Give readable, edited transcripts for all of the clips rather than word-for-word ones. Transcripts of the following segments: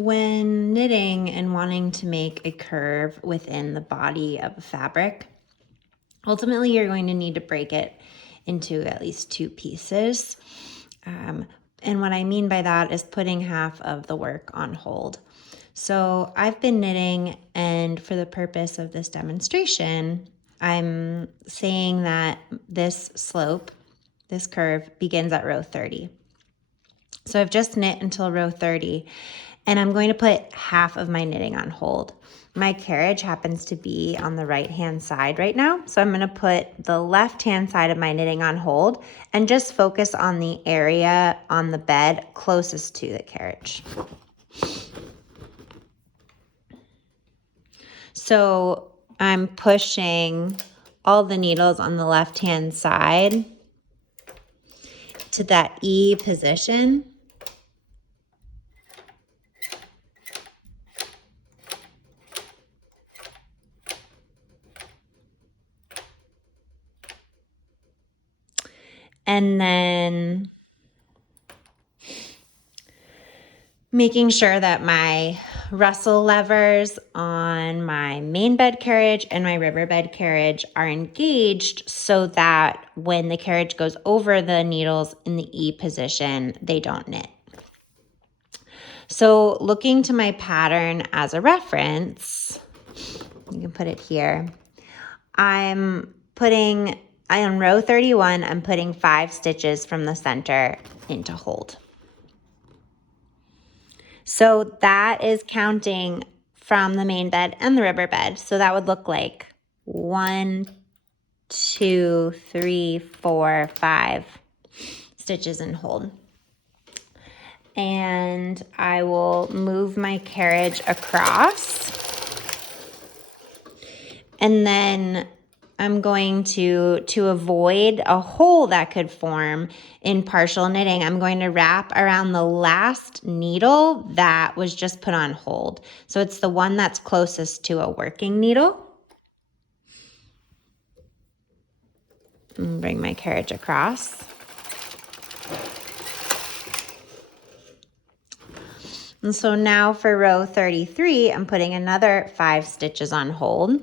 When knitting and wanting to make a curve within the body of a fabric, ultimately you're going to need to break it into at least two pieces. And what I mean by that is putting half of the work on hold. So I've been knitting, and for the purpose of this demonstration, I'm saying that this slope, this curve, begins at row 30. So I've just knit until row 30, and I'm going to put half of my knitting on hold. My carriage happens to be on the right-hand side right now, so I'm going to put the left-hand side of my knitting on hold and just focus on the area on the bed closest to the carriage. So I'm pushing all the needles on the left-hand side to that E position. And then making sure that my Russell levers on my main bed carriage and my river bed carriage are engaged so that when the carriage goes over the needles in the E position, they don't knit. So looking to my pattern as a reference, you can put it here. On row 31, I'm putting 5 stitches from the center into hold. So that is counting from the main bed and the river bed. So that would look like 1, 2, 3, 4, 5 stitches in hold. And I will move my carriage across. And then I'm going to avoid a hole that could form in partial knitting, I'm going to wrap around the last needle that was just put on hold. So it's the one that's closest to a working needle. And bring my carriage across. And so now for row 33, I'm putting another 5 stitches on hold.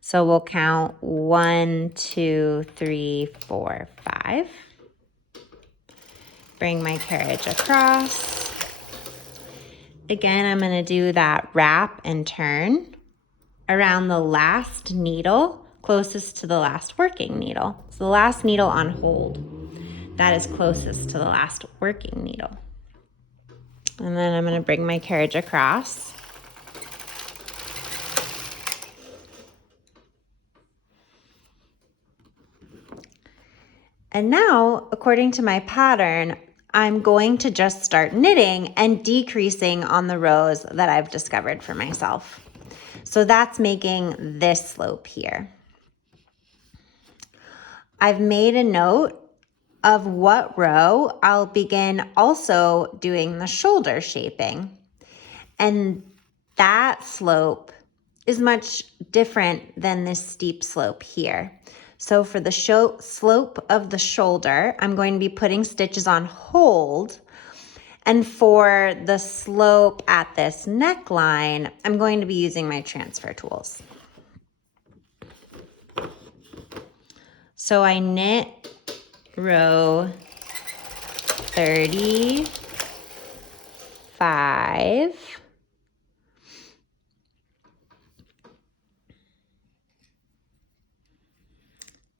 So we'll count 1, 2, 3, 4, 5. Bring my carriage across. Again, I'm going to do that wrap and turn around the last needle closest to the last working needle. So the last needle on hold, that is closest to the last working needle. And then I'm going to bring my carriage across. And now, according to my pattern, I'm going to just start knitting and decreasing on the rows that I've discovered for myself. So that's making this slope here. I've made a note of what row I'll begin also doing the shoulder shaping. And that slope is much different than this steep slope here. So for the slope of the shoulder, I'm going to be putting stitches on hold. And for the slope at this neckline, I'm going to be using my transfer tools. So I knit row 35.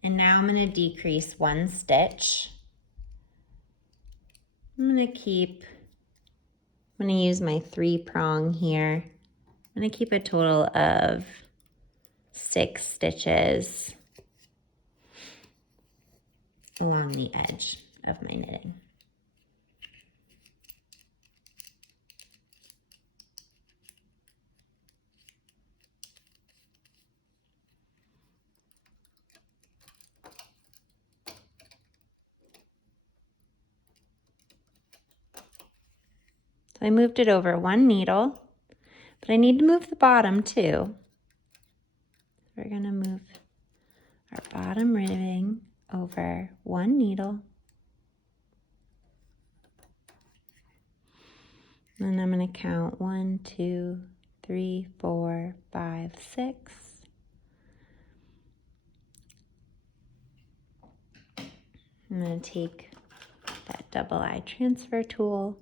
And now I'm going to decrease 1 stitch. I'm going to use my 3-prong here. I'm going to keep a total of 6 stitches along the edge of my knitting. So I moved it over 1 needle, but I need to move the bottom too. We're going to move our bottom ribbing over 1 needle. And I'm going to count 1, 2, 3, 4, 5, 6. I'm going to take that double eye transfer tool,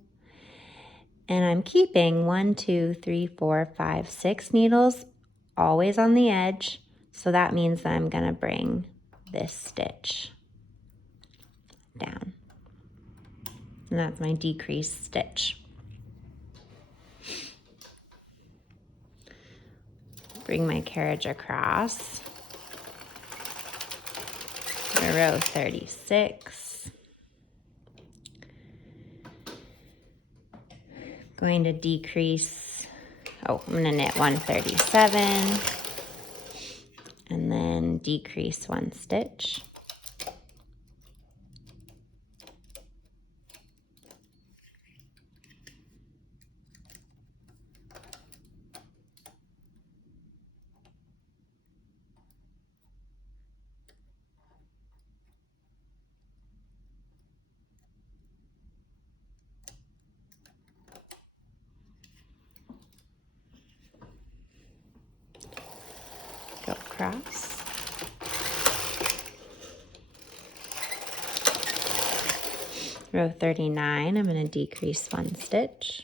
and I'm keeping 1, 2, 3, 4, 5, 6 needles always on the edge. So that means that I'm going to bring this stitch down. And that's my decreased stitch. Bring my carriage across. Row 36. Going to decrease, I'm gonna knit 137 and then decrease 1 stitch. Go across. Row 39, I'm going to decrease 1 stitch.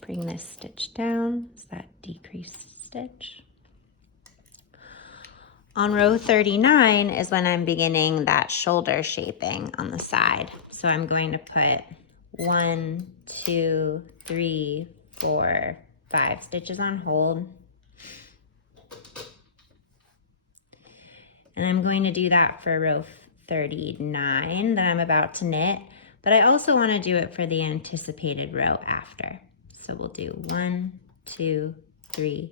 Bring this stitch down, so that decreased stitch. On row 39 is when I'm beginning that shoulder shaping on the side. So I'm going to put 1, 2, 3, 4, 5 stitches on hold. And I'm going to do that for row 39 that I'm about to knit, but I also want to do it for the anticipated row after. So we'll do 1, 2, 3,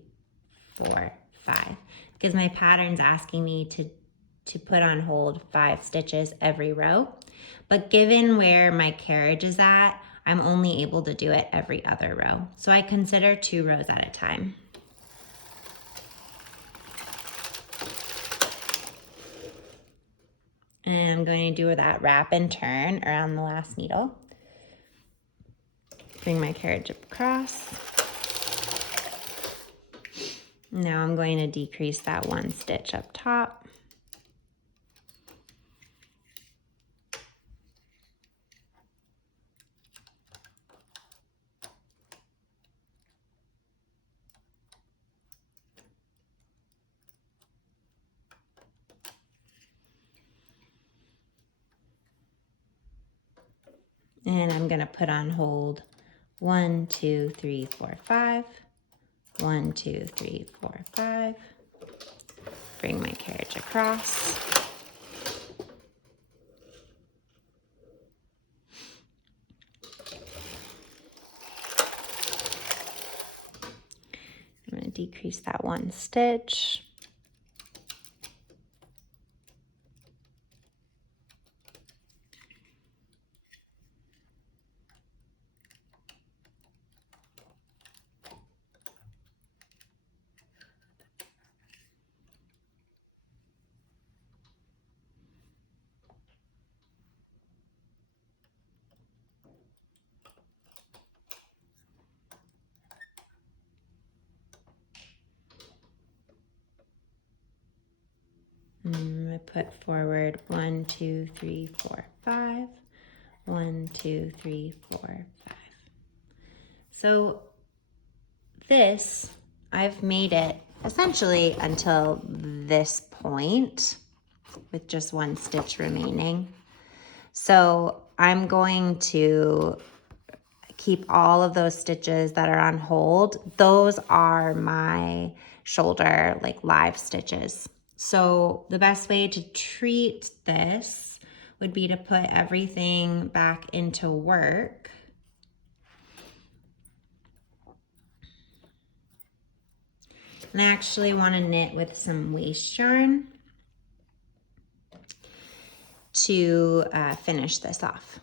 4, 5, because my pattern's asking me to put on hold 5 stitches every row. But given where my carriage is at, I'm only able to do it every other row. So I consider 2 rows at a time. And I'm going to do that wrap and turn around the last needle. Bring my carriage across. Now I'm going to decrease that 1 stitch up top. And I'm going to put on hold 1, 2, 3, 4, 5. 1, 2, 3, 4, 5. Bring my carriage across. I'm going to decrease that 1 stitch. I'm going to put forward 1, 2, 3, 4, 5. 1, 2, 3, 4, 5. So this, I've made it essentially until this point with just 1 stitch remaining. So I'm going to keep all of those stitches that are on hold. Those are my shoulder, like live stitches. So the best way to treat this would be to put everything back into work. And I actually want to knit with some waste yarn. to finish this off.